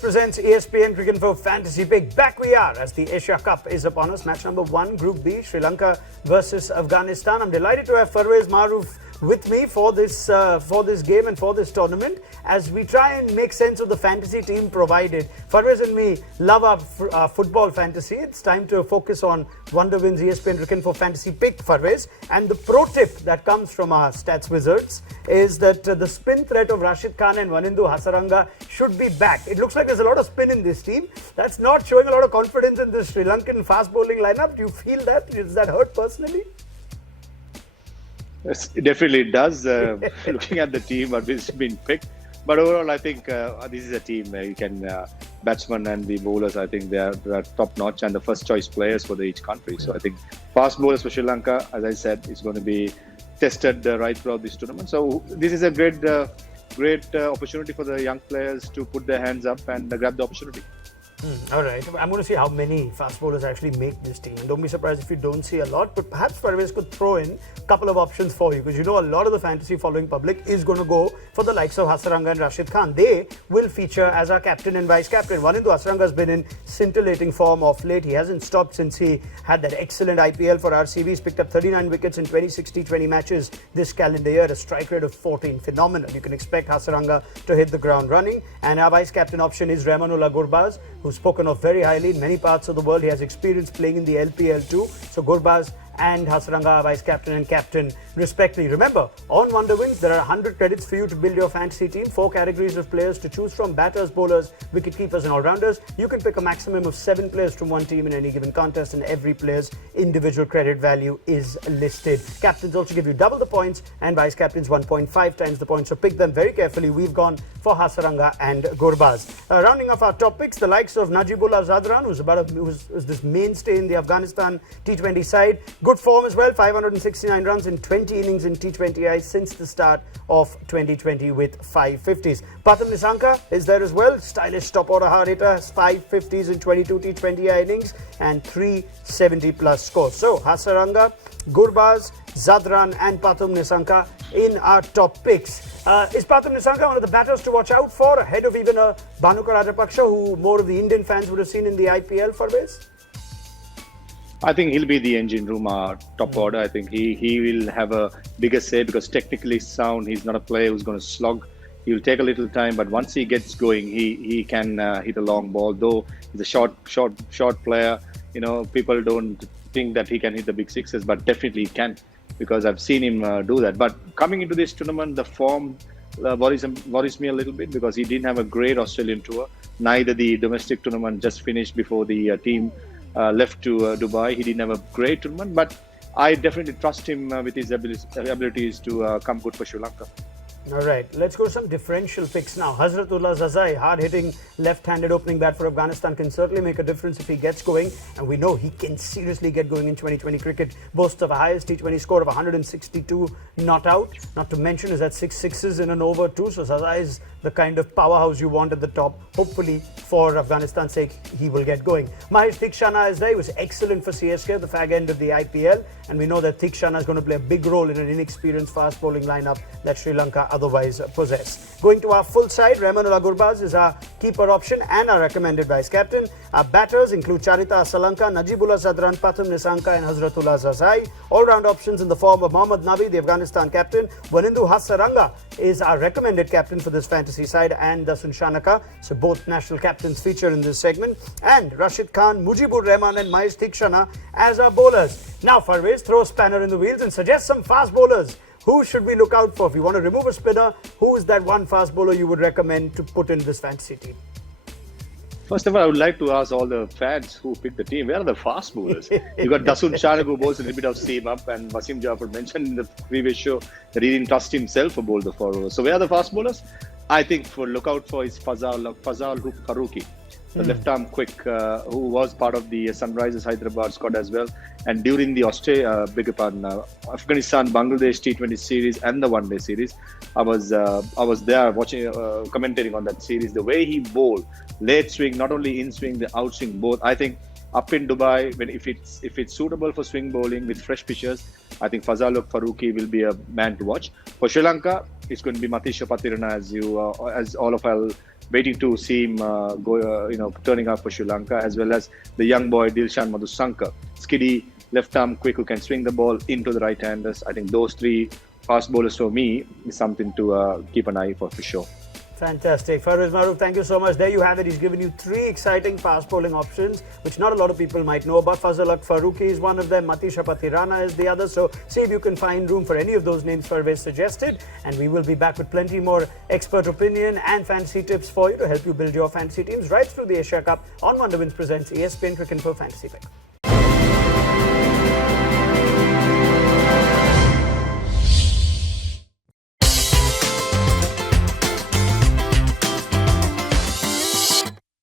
presents ESPNcricinfo Fantasy Pick. Back we are as the Asia Cup is upon us. Match number 1, Group B, Sri Lanka versus Afghanistan. I'm delighted to have Parvez Maroof with me for this game and for this tournament as we try and make sense of the fantasy team provided. Parvez and me love our football fantasy. It's time to focus on Wonder Wins ESPNcricinfo Fantasy Pick, Parvez. And the pro tip that comes from our stats wizards is that the spin threat of Rashid Khan and Wanindu Hasaranga should be back. It looks like there's a lot of spin in this team. That's not showing a lot of confidence in this Sri Lankan fast bowling lineup. Do you feel that? Does that hurt personally? Yes, it definitely does. Looking at the team, what has been picked, but overall, I think this is a team where you can batsmen and the bowlers. I think they are top notch and the first choice players for each country. So I think fast bowlers for Sri Lanka, as I said, is going to be tested right throughout this tournament. So this is a great opportunity for the young players to put their hands up and grab the opportunity. All right, I'm going to see how many fast bowlers actually make this team. And don't be surprised if you don't see a lot, but perhaps Parvez could throw in a couple of options for you, because you know a lot of the fantasy following public is going to go for the likes of Hasaranga and Rashid Khan. They will feature as our captain and vice captain. Wanindu Hasaranga has been in scintillating form of late. He hasn't stopped since he had that excellent IPL for RCB. He's picked up 39 wickets in 20 matches this calendar year, a strike rate of 14. Phenomenal. You can expect Hasaranga to hit the ground running. And our vice captain option is Rahmanullah Gurbaz, who's spoken of very highly in many parts of the world. He has experience playing in the LPL too. So Gurbaz and Hasaranga, vice captain and captain respectively. Remember, on Wonder Wins, there are 100 credits for you to build your fantasy team. 4 categories of players to choose from: batters, bowlers, wicket keepers and all-rounders. You can pick a maximum of 7 players from one team in any given contest, and every player's individual credit value is listed. Captains also give you double the points and vice captains 1.5 times the points. So pick them very carefully. We've gone for Hasaranga and Gurbaz. Rounding off our top picks, the likes of Najibullah Zadran, who's this mainstay in the Afghanistan T20 side. Good form as well, 569 runs in 20 innings in T20I since the start of 2020 with 5 50s. Patham Nissanka is there as well, stylish top order hard hitter, 5 50s in 22 T20I innings and 370 plus scores. So Hasaranga, Gurbaz, Zadran and Patham Nissanka in our top picks. Is Patham Nissanka one of the batters to watch out for, ahead of even a Bhanuka Rajapaksa, who more of the Indian fans would have seen in the IPL, for this? I think he'll be the engine room top order. I think he will have a bigger say because technically sound. He's not a player who's going to slog. He'll take a little time, but once he gets going, he can hit a long ball. Though he's a short player, you know, people don't think that he can hit the big sixes, but definitely he can, because I've seen him do that. But coming into this tournament, the form worries me a little bit because he didn't have a great Australian tour. Neither the domestic tournament just finished before the team left to Dubai. He didn't have a great tournament, but I definitely trust him with his abilities to come good for Sri Lanka. All right, let's go to some differential picks now. Hazratullah Zazai, hard-hitting left-handed opening bat for Afghanistan, can certainly make a difference if he gets going. And we know he can seriously get going in 2020 cricket. Boasts of a highest T20 score of 162 not out. Not to mention is that 6 sixes in an over too. So Zazai is the kind of powerhouse you want at the top. Hopefully, for Afghanistan's sake, he will get going. Mahesh Theekshana is there. He was excellent for CSK at the fag end of the IPL. And we know that Theekshana is going to play a big role in an inexperienced fast bowling lineup that Sri Lanka otherwise possess. Going to our full side, Rahmanullah Gurbaz is our keeper option and our recommended vice captain. Our batters include Charita Asalanka, Najibullah Zadran, Patham Nissanka and Hazratullah Zazai. All-round options in the form of Mohammad Nabi, the Afghanistan captain. Wanindu Hasaranga is our recommended captain for this fantasy side, and Dasun Shanaka. So both national captains feature in this segment. And Rashid Khan, Mujibur Rahman and Mahesh Theekshana as our bowlers. Now Parvez, throw a spanner in the wheels and suggest some fast bowlers. Who should we look out for? If you want to remove a spinner, who is that one fast bowler you would recommend to put in this fantasy team? First of all, I would like to ask all the fans who picked the team, where are the fast bowlers? You got Dasun Shanaka, who bowls a little bit of seam up, and Wasim Jafar mentioned in the previous show that he didn't trust himself to bowl the 4 overs. So where are the fast bowlers? I think for look out for is Fazal Faruqi, the left-arm quick, who was part of the Sunrisers Hyderabad squad as well. And during the Afghanistan-Bangladesh T20 series and the One Day series, I was there watching, commentating on that series. The way he bowled, late swing, not only in swing, the out swing, both. I think up in Dubai, if it's suitable for swing bowling with fresh pitchers, I think Fazal Faruqi will be a man to watch. For Sri Lanka, it's going to be Matisha Patirana, as all of waiting to see him turning up for Sri Lanka, as well as the young boy Dilshan Madhusankar, skiddy, left arm quick, who can swing the ball into the right-handers. I think those three fast bowlers for me is something to keep an eye for sure. Fantastic. Farooq Maroof, thank you so much. There you have it. He's given you three exciting fast bowling options, which not a lot of people might know about. Fazalak Farooqi is one of them. Matisha Pathirana is the other. So see if you can find room for any of those names Farooq suggested. And we will be back with plenty more expert opinion and fantasy tips for you to help you build your fantasy teams right through the Asia Cup on Wonder Wins presents ESPN Cricinfo Fantasy Pick.